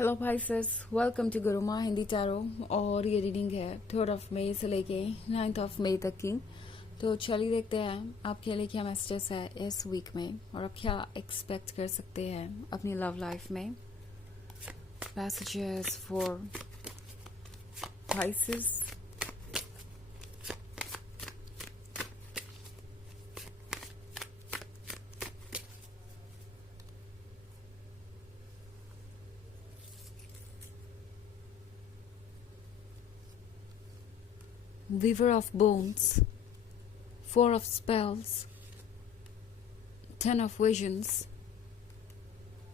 Hello भाई sir, welcome to Guruma Hindi tarot. और ये रीडिंग है 3 मई से लेके 9 मई तक की। तो चलिए देखते हैं आपके लिए क्या मैसेजेस है इस वीक में और आप क्या एक्सपेक्ट कर सकते हैं अपनी लव लाइफ में। Messages for Pisces. Weaver of Bones, 4 of Spells, 10 of Visions,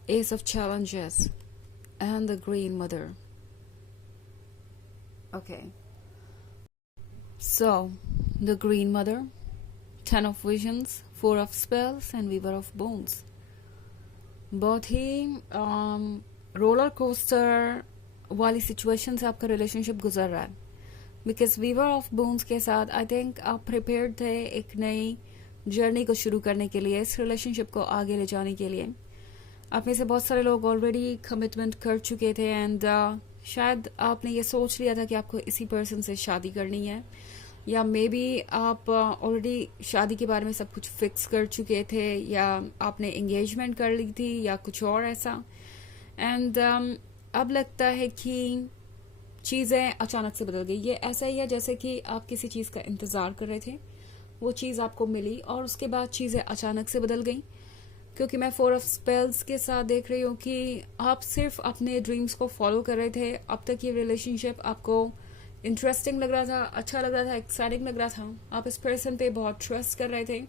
Ace of Challenges, and the Green Mother. Okay. So, the Green Mother, 10 of Visions, 4 of Spells, and Weaver of Bones. बहुत ही roller coaster वाली situation से आपका relationship गुजर रहा है। Because Weaver of bones के साथ I think आप प्रिपेयर्ड थे एक नई जर्नी को शुरू करने के लिए, इस रिलेशनशिप को आगे ले जाने के लिए। आप में से बहुत सारे लोग ऑलरेडी कमिटमेंट कर चुके थे एंड शायद आपने ये सोच लिया था कि आपको इसी पर्सन से शादी करनी है, या मे बी आप ऑलरेडी शादी के बारे में सब कुछ फिक्स कर चुके थे, या आपने एंगेजमेंट कर ली थी, या कुछ और ऐसा। एंड अब लगता है कि चीज़ें अचानक से बदल गई। ये ऐसा ही है जैसे कि आप किसी चीज़ का इंतज़ार कर रहे थे, वो चीज़ आपको मिली और उसके बाद चीज़ें अचानक से बदल गई। क्योंकि मैं 4 ऑफ स्पेल्स के साथ देख रही हूँ कि आप सिर्फ अपने ड्रीम्स को फॉलो कर रहे थे। अब तक ये रिलेशनशिप आपको इंटरेस्टिंग लग रहा था, अच्छा लग रहा था, एक्साइटिंग लग रहा था। आप इस पर्सन पे बहुत ट्रस्ट कर रहे थे।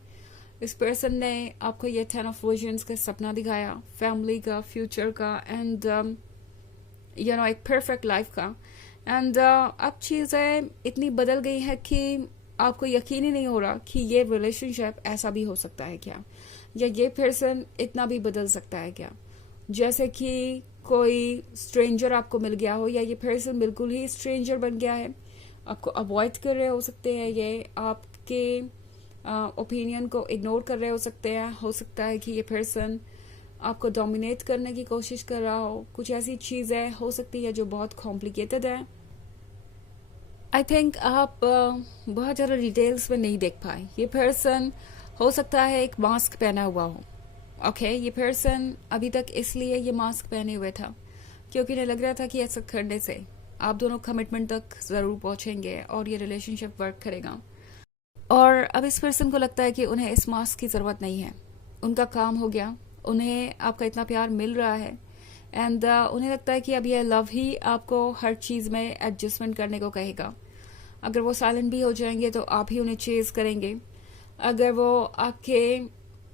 इस पर्सन ने आपको ये 10 ऑफ विजन्स का सपना दिखाया, फैमिली का, फ्यूचर का, एंड एक परफेक्ट लाइफ का। एंड अब चीज़ें इतनी बदल गई है कि आपको यकीन ही नहीं हो रहा कि ये रिलेशनशिप ऐसा भी हो सकता है क्या, या ये पर्सन इतना भी बदल सकता है क्या। जैसे कि कोई स्ट्रेंजर आपको मिल गया हो, या ये पर्सन बिल्कुल ही स्ट्रेंजर बन गया है, आपको अवॉइड कर रहे हो सकते हैं, ये आपके ओपिनियन को इग्नोर कर रहे हो सकते हैं। हो सकता है कि ये पर्सन आपको डोमिनेट करने की कोशिश कर रहा हो। कुछ ऐसी चीज़ें हो सकती है जो बहुत कॉम्प्लिकेटेड है। आई थिंक आप बहुत ज़्यादा डिटेल्स में नहीं देख पाए। ये पर्सन हो सकता है एक मास्क पहना हुआ हो। ओके, ये पर्सन अभी तक इसलिए ये मास्क पहने हुए था क्योंकि उन्हें लग रहा था कि ऐसा करने से आप दोनों कमिटमेंट तक ज़रूर पहुंचेंगे और ये रिलेशनशिप वर्क करेगा। और अब इस पर्सन को लगता है कि उन्हें इस मास्क की ज़रूरत नहीं है, उनका काम हो गया, उन्हें आपका इतना प्यार मिल रहा है। एंड उन्हें लगता है कि अब यह लव ही आपको हर चीज़ में एडजस्टमेंट करने को कहेगा। अगर वो साइलेंट भी हो जाएंगे तो आप ही उन्हें चेज करेंगे। अगर वो आपके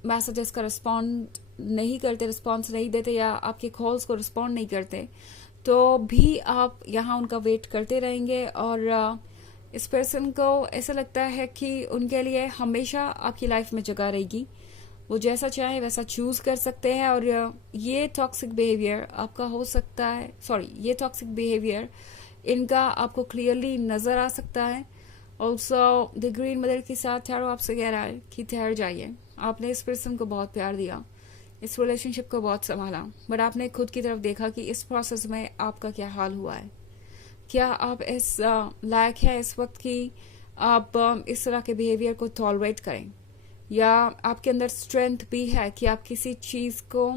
मैसेजेस का रिस्पॉन्ड नहीं करते, रिस्पॉन्स नहीं देते, या आपके कॉल्स को रिस्पॉन्ड नहीं करते, तो भी आप यहाँ उनका वेट करते रहेंगे। और इस पर्सन को ऐसा लगता है कि उनके लिए हमेशा आपकी लाइफ में जगह रहेगी। वो जैसा चाहे वैसा चूज कर सकते हैं। और ये टॉक्सिक बिहेवियर आपका हो सकता है, ये टॉक्सिक बिहेवियर इनका आपको क्लियरली नजर आ सकता है। ऑल्सो द ग्रीन मदर के साथ टैरो आपसे कह रहा है कि ठहर जाइए। आपने इस पर्सन को बहुत प्यार दिया, इस रिलेशनशिप को बहुत संभाला, बट आपने खुद की तरफ देखा कि इस प्रोसेस में आपका क्या हाल हुआ है। क्या आप इस लायक है इस वक्त कि आप इस तरह के बिहेवियर को टॉलरेट करें, या आपके अंदर स्ट्रेंथ भी है कि आप किसी चीज को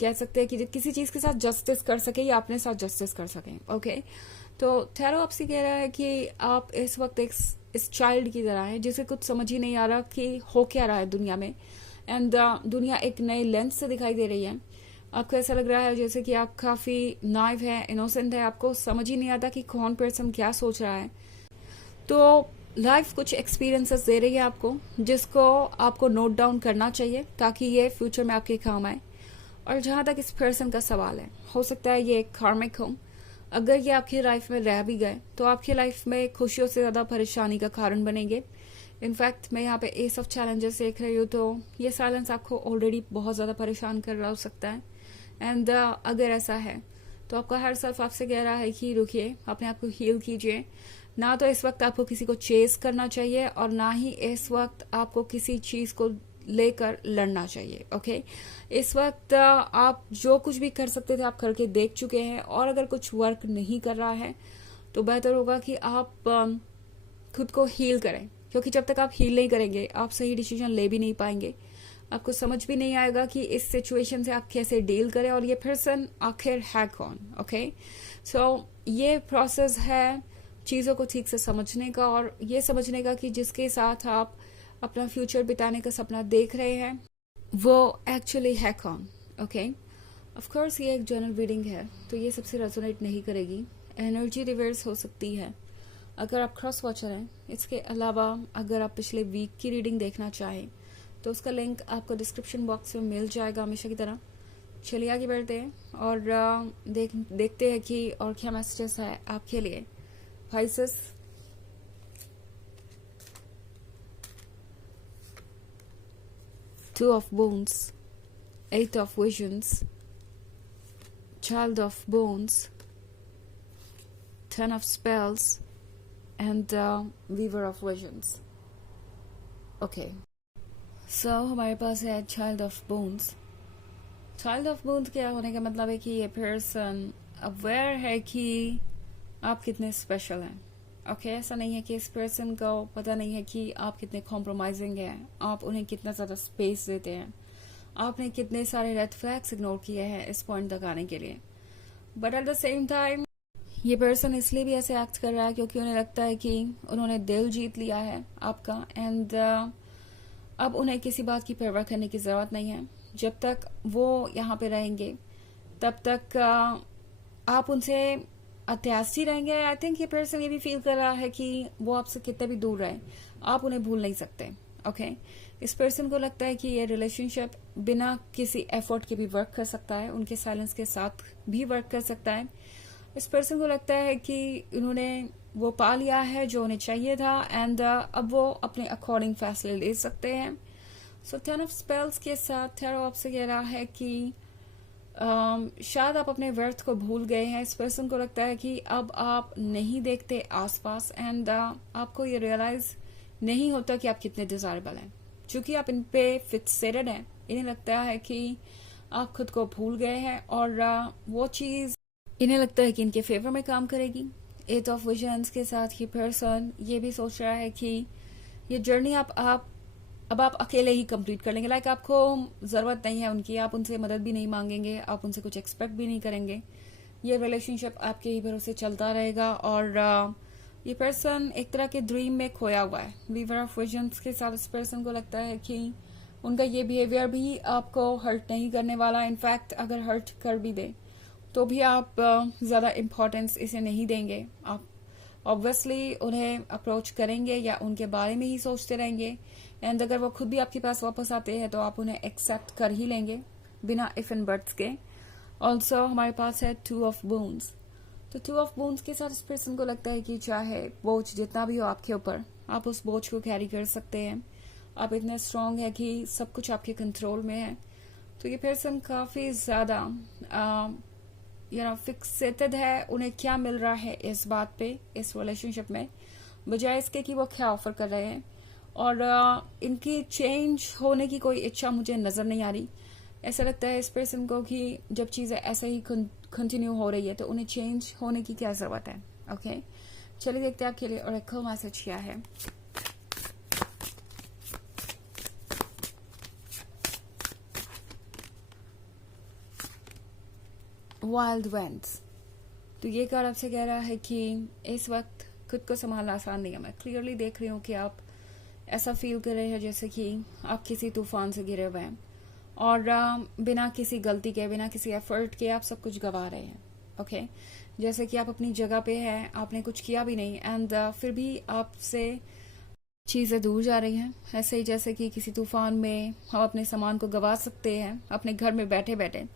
कह सकते हैं कि किसी चीज के साथ जस्टिस कर सके, या अपने साथ जस्टिस कर सकें। ओके, तो टैरो आपसे कह रहा है कि आप इस वक्त एक इस चाइल्ड की तरह है जिसे कुछ समझ ही नहीं आ रहा कि हो क्या रहा है दुनिया में। एंड दुनिया एक नए लेंस से दिखाई दे रही है। आपको ऐसा लग रहा है जैसे कि आप काफी नाइव है, इनोसेंट है, आपको समझ ही नहीं आता कि कौन पर्सन क्या सोच रहा है। तो लाइफ कुछ एक्सपीरियंसेस दे रही है आपको, जिसको आपको नोट डाउन करना चाहिए ताकि ये फ्यूचर में आपके काम आए। और जहां तक इस पर्सन का सवाल है, हो सकता है ये एक कार्मिक हो। अगर ये आपकी लाइफ में रह भी गए तो आपकी लाइफ में खुशियों से ज्यादा परेशानी का कारण बनेंगे। इनफैक्ट मैं यहाँ पे एस ऑफ चैलेंजेस देख रही हूँ, तो ये साइलेंस आपको ऑलरेडी बहुत ज्यादा परेशान कर रहा हो सकता है। एंड अगर ऐसा है तो आपका हर सेल्फ आपसे कह रहा है कि रुकिए, अपने आप को हील कीजिए। ना तो इस वक्त आपको किसी को चेस करना चाहिए, और ना ही इस वक्त आपको किसी चीज को लेकर लड़ना चाहिए। ओके, इस वक्त आप जो कुछ भी कर सकते थे आप करके देख चुके हैं, और अगर कुछ वर्क नहीं कर रहा है तो बेहतर होगा कि आप खुद को हील करें, क्योंकि जब तक आप हील नहीं करेंगे आप सही डिसीजन ले भी नहीं पाएंगे, आपको समझ भी नहीं आएगा कि इस सिचुएशन से आप कैसे डील करें और ये पर्सन आखिर है कौन। ओके, सो ये प्रोसेस है चीज़ों को ठीक से समझने का, और ये समझने का कि जिसके साथ आप अपना फ्यूचर बिताने का सपना देख रहे हैं वो एक्चुअली है कौन। ओके, ऑफ कोर्स ये एक जनरल रीडिंग है तो ये सबसे रेजोनेट नहीं करेगी, एनर्जी रिवर्स हो सकती है अगर आप क्रॉस वॉचर हैं। इसके अलावा अगर आप पिछले वीक की रीडिंग देखना चाहें तो उसका लिंक आपको डिस्क्रिप्शन बॉक्स में मिल जाएगा हमेशा की तरह। चलिए आगे बढ़ते हैं और देखते हैं कि और क्या मैसेजेस है आपके लिए। Pisces, Two of Wands, Eight of Visions, Child of Bones, Ten of Spells, and Weaver of Visions. Okay, so हमारे पास है Child of Bones. Child of Bones क्या होने का मतलब है कि ये पर्सन अवेयर है कि आप कितने स्पेशल हैं। ओके, ऐसा नहीं है कि इस पर्सन को पता नहीं है कि आप कितने कॉम्प्रोमाइजिंग हैं, आप उन्हें कितना ज़्यादा स्पेस देते हैं, आपने कितने सारे रेड फ्लैग्स इग्नोर किए हैं इस पॉइंट तक आने के लिए। But at the same time ये पर्सन इसलिए भी ऐसे एक्ट कर रहा है क्योंकि उन्हें लगता है कि उन्होंने दिल जीत लिया है आपका, एंड अब उन्हें किसी बात की परवाह करने की ज़रूरत नहीं है। जब तक वो यहाँ पे रहेंगे तब तक आप उनसे अत्यासी रहेंगे। आई थिंक ये पर्सन ये भी फील कर रहा है कि वो आपसे कितने भी दूर रहे आप उन्हें भूल नहीं सकते। ओके, इस पर्सन को लगता है कि ये रिलेशनशिप बिना किसी एफर्ट के भी वर्क कर सकता है, उनके साइलेंस के साथ भी वर्क कर सकता है। इस पर्सन को लगता है कि उन्होंने वो पा लिया है जो उन्हें चाहिए था, एंड अब वो अपने अकॉर्डिंग फैसले ले सकते हैं। सो टेन ऑफ स्पेल्स के साथ टैरो आपसे कह रहा है कि शायद आप अपने वर्थ को भूल गए हैं। इस पर्सन को लगता है कि अब आप नहीं देखते आसपास, एंड आपको ये रियलाइज नहीं होता कि आप कितने डिजायरेबल हैं। चूंकि आप इन पे फिक्सेटेड हैं, इन्हें लगता है कि आप खुद को भूल गए हैं, और वो चीज इन्हें लगता है कि इनके फेवर में काम करेगी। एट ऑफ विजन्स के साथ ये पर्सन ये भी सोच रहा है कि ये जर्नी अब आप अकेले ही कंप्लीट कर लेंगे। लाइक आपको जरूरत नहीं है उनकी, आप उनसे मदद भी नहीं मांगेंगे, आप उनसे कुछ एक्सपेक्ट भी नहीं करेंगे। ये रिलेशनशिप आपके ही भरोसे चलता रहेगा, और ये पर्सन एक तरह के ड्रीम में खोया हुआ है। वीवर ऑफ विजन्स के साथ इस पर्सन को लगता है कि उनका ये बिहेवियर भी आपको हर्ट नहीं करने वाला। इनफैक्ट अगर हर्ट कर भी दे तो भी आप ज्यादा इम्पोर्टेंस इसे नहीं देंगे। आप ऑब्वियसली उन्हें अप्रोच करेंगे या उनके बारे में ही सोचते रहेंगे, एंड अगर वो खुद भी आपके पास वापस आते हैं तो आप उन्हें एक्सेप्ट कर ही लेंगे बिना इफ एंड बट्स के। ऑल्सो हमारे पास है टू ऑफ बोन्स। तो टू ऑफ बोन्स के साथ इस पर्सन को लगता है कि चाहे बोझ जितना भी हो आपके ऊपर, आप उस बोझ को कैरी कर सकते हैं। आप इतने स्ट्रांग है कि सब कुछ आपके कंट्रोल में है। तो ये पर्सन काफी ज्यादा फिक्सेटेड है, उन्हें क्या मिल रहा है इस बात पे, इस रिलेशनशिप में, बजाय इसके कि वो क्या ऑफर कर रहे हैं। और इनकी चेंज होने की कोई इच्छा मुझे नजर नहीं आ रही। ऐसा लगता है इस पर्सन को कि जब चीजें ऐसे ही कंटिन्यू हो रही है तो उन्हें चेंज होने की क्या जरूरत है। ओके, चलिए देखते हैं आपके लिए ओरेकल मैसेज क्या है। Wild vents. तो ये कार्ड आपसे कह रहा है कि इस वक्त खुद को संभालना आसान नहीं है। मैं क्लियरली देख रही हूँ कि आप ऐसा फील कर रहे हैं जैसे कि आप किसी तूफान से घिरे हुए हैं, और बिना किसी गलती के, बिना किसी एफर्ट के आप सब कुछ गवा रहे हैं। ओके, जैसे कि आप अपनी जगह पे हैं, आपने कुछ किया भी नहीं, एंड फिर भी आपसे चीजें दूर जा रही हैं। ऐसे ही जैसे कि किसी तूफान में हम अपने सामान को गवा सकते हैं अपने घर में बैठे बैठे।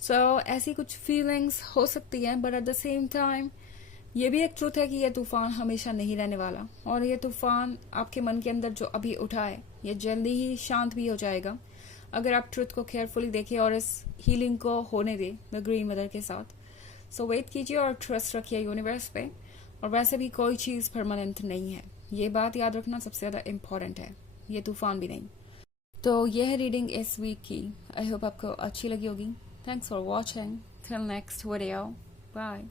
सो ऐसी कुछ फीलिंग्स हो सकती हैं, but at the same time ये भी एक ट्रुथ है कि ये तूफान हमेशा नहीं रहने वाला, और ये तूफान आपके मन के अंदर जो अभी उठा है ये जल्दी ही शांत भी हो जाएगा अगर आप ट्रुथ को केयरफुली देखें और इस हीलिंग को होने दें द ग्रीन मदर के साथ। सो वेट कीजिए और ट्रस्ट रखिए यूनिवर्स पे। और वैसे भी कोई चीज परमानेंट नहीं है, ये बात याद रखना सबसे ज्यादा इम्पोर्टेंट है, ये तूफान भी नहीं। तो ये है रीडिंग इस वीक की। आई होप आपको अच्छी लगी होगी। Thanks for watching. Till next video, bye.